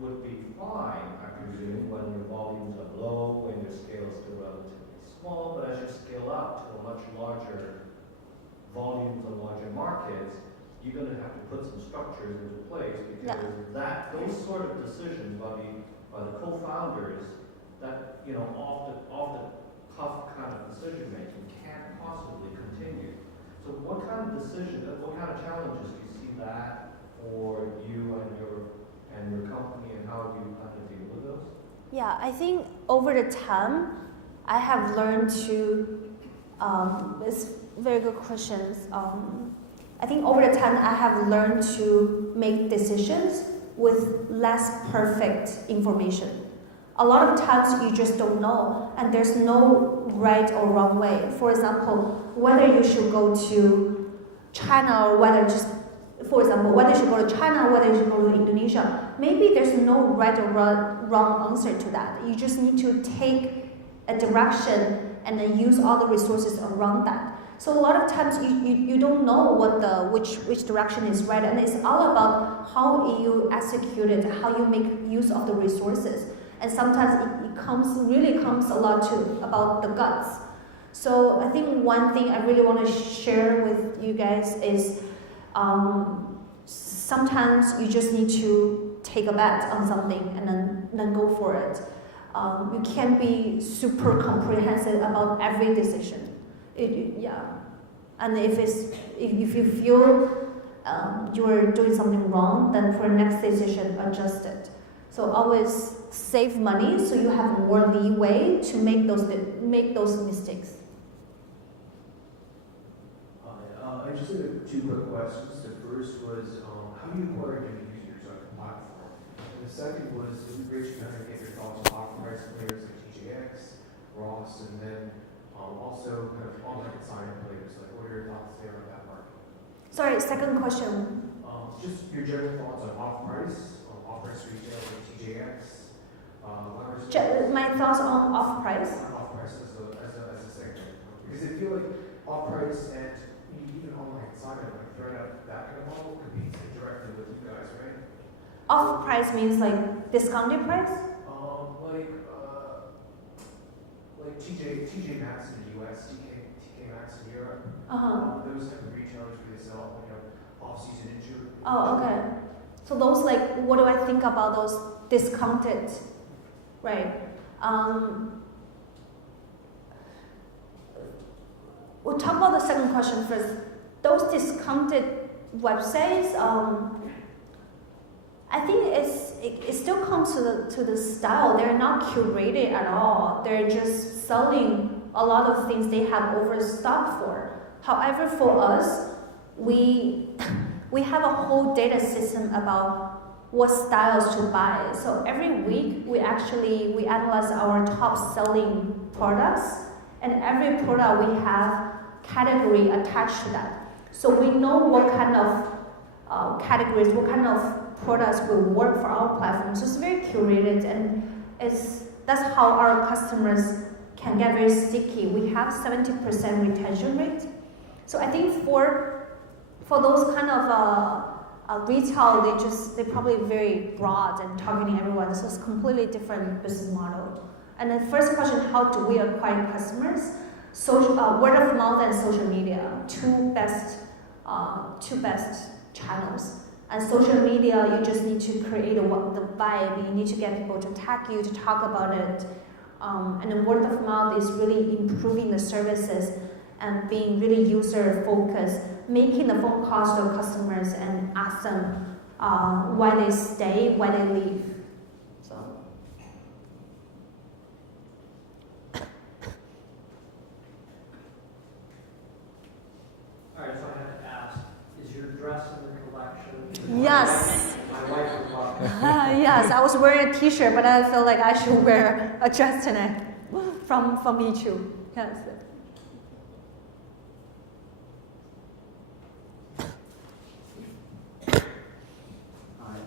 would be fine, I presume, when your volumes are low, when your scale is still relatively small, but as you scale up to a much larger volumes and larger markets, you're going to have to put some structures into place, because those sort of decisions by the co-founders, that off the cuff kind of decision making can't possibly continue. So what kind of challenges do you see that for you and your company, and how do you plan to deal with those? Yeah, I think over the time, I have learned to. It's very good questions. I think over the time I have learned to make decisions with less perfect information. A lot of times you just don't know, and there's no right or wrong way. For example, whether you should go to China or whether you should go to China or whether you should go to Indonesia, maybe there's no right or wrong answer to that. You just need to take a direction and then use all the resources around that. So a lot of times you don't know which direction is right, and it's all about how you execute it, how you make use of the resources. And sometimes it really comes a lot about the guts. So I think one thing I really want to share with you guys is sometimes you just need to take a bet on something and then go for it. You can't be super comprehensive about every decision. And if you feel you're doing something wrong, then for the next decision, adjust it. So always save money so you have more leeway to make those mistakes. I just had two quick questions. The first was, how do you acquire new users on the platform? And the second was, it would be great to kind of get your thoughts on off-price players like TJX, Ross, and then also kind of online consignment players. Like, what are your thoughts there on that market? Sorry, second question. Just your general thoughts on off-price retail like TJX. My thoughts on off-price? Off-price as a segment. Because I feel like off-price and even online consignment, like throwing out that kind of model, competes indirectly with you guys, right? Off-price means like discounted price? Like TJ Maxx in the US, TK Maxx in Europe. Those type of retailers where they sell, off-season injury. Oh, okay. So those what do I think about those discounted, right? We'll talk about the second question first. Those discounted websites, I think it still comes to the style. They're not curated at all. They're just selling a lot of things they have overstock for. However, for us, we have a whole data system about what styles to buy. So every week we analyze our top selling products, and every product we have category attached to that. So we know what kind of categories, what kind of products will work for our platform. So it's very curated, and that's how our customers can get very sticky. We have 70% retention rate. So I think for those kind of retail, they're probably very broad and targeting everyone. So it's completely different business model. And the first question, how do we acquire customers? Word of mouth and social media, two best channels. And social media, you just need to create the vibe. You need to get people to tag you, to talk about it. And then word of mouth is really improving the services and being really user focused, making the phone calls to customers and ask them why they stay, why they leave. So. All right, so I have to ask, is your dress in the collection? Yes. My wife would love it. Yes, I was wearing a t-shirt, but I feel like I should wear a dress tonight from Yeechoo. Yes.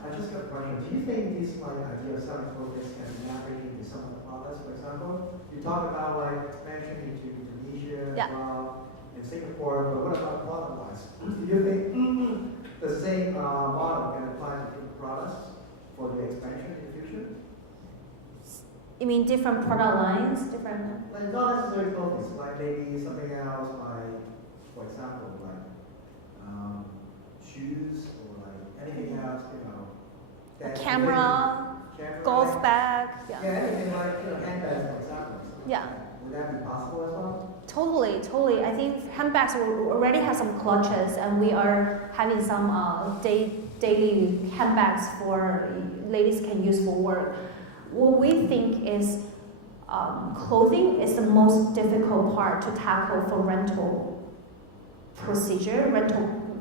I just got a question. Do you think this idea of selling focus can be navigated into some of the products? For example, you talk about expansion into Indonesia as well, and Singapore, but what about product-wise? Do you think the same model can apply to different products for the expansion in the future? You mean different product lines, different? Not necessarily focus, maybe something else, for example, shoes or anything else, A camera, golf bag. Yeah, anything handbags, for example. Yeah. Would that be possible as well? Totally. I think handbags already have some clutches, and we are having some daily handbags for ladies can use for work. What we think is clothing is the most difficult part to tackle for rental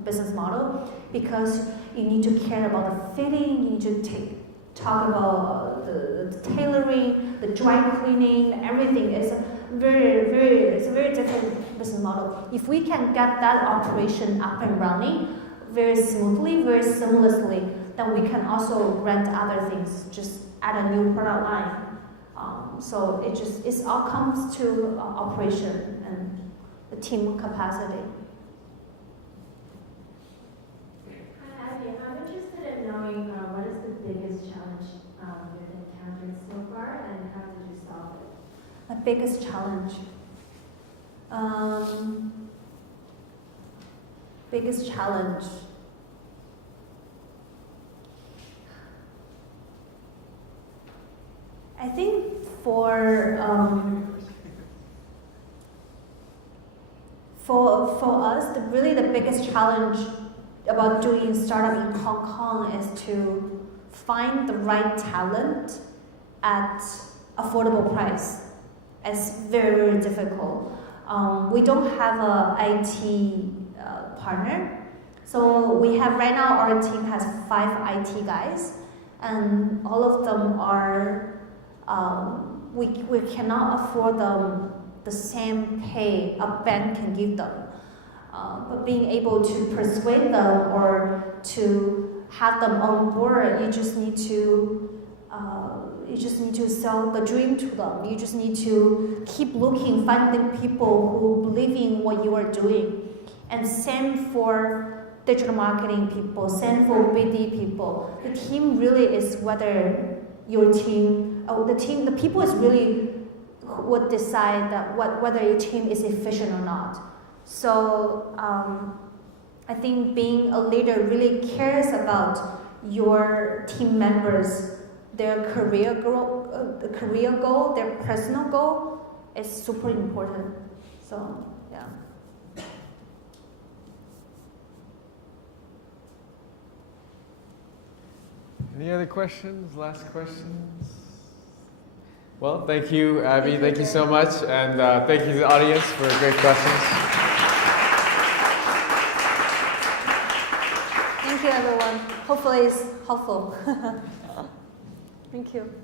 business model, because you need to care about the fitting, you need to talk about the tailoring, the dry cleaning, everything. It's a very different business model. If we can get that operation up and running very smoothly, very seamlessly, then we can also rent other things, just add a new product line. So it all comes to operation and the team capacity. I'm interested in knowing what is the biggest challenge you've encountered so far, and how did you solve it? The biggest challenge. Biggest challenge. I think for us, really the biggest challenge about doing startup in Hong Kong is to find the right talent at affordable price. It's very difficult. We don't have an IT partner. So we have right now, our team has 5 IT guys, and all of them are, we cannot afford them the same pay a bank can give them. But being able to persuade them or to have them on board, you just need to sell the dream to them. You just need to keep looking, finding people who believe in what you are doing. And same for digital marketing people, same for BD people. The team really is whether your team, the people is really would decide that whether your team is efficient or not. So I think being a leader really cares about your team members, their career goal, their personal goal is super important. So yeah. Any other questions? Last questions? Well, thank you, Abby. Thank you so much. And thank you to the audience for great questions. Thank Thank you, everyone. Hopefully it's helpful. Thank you.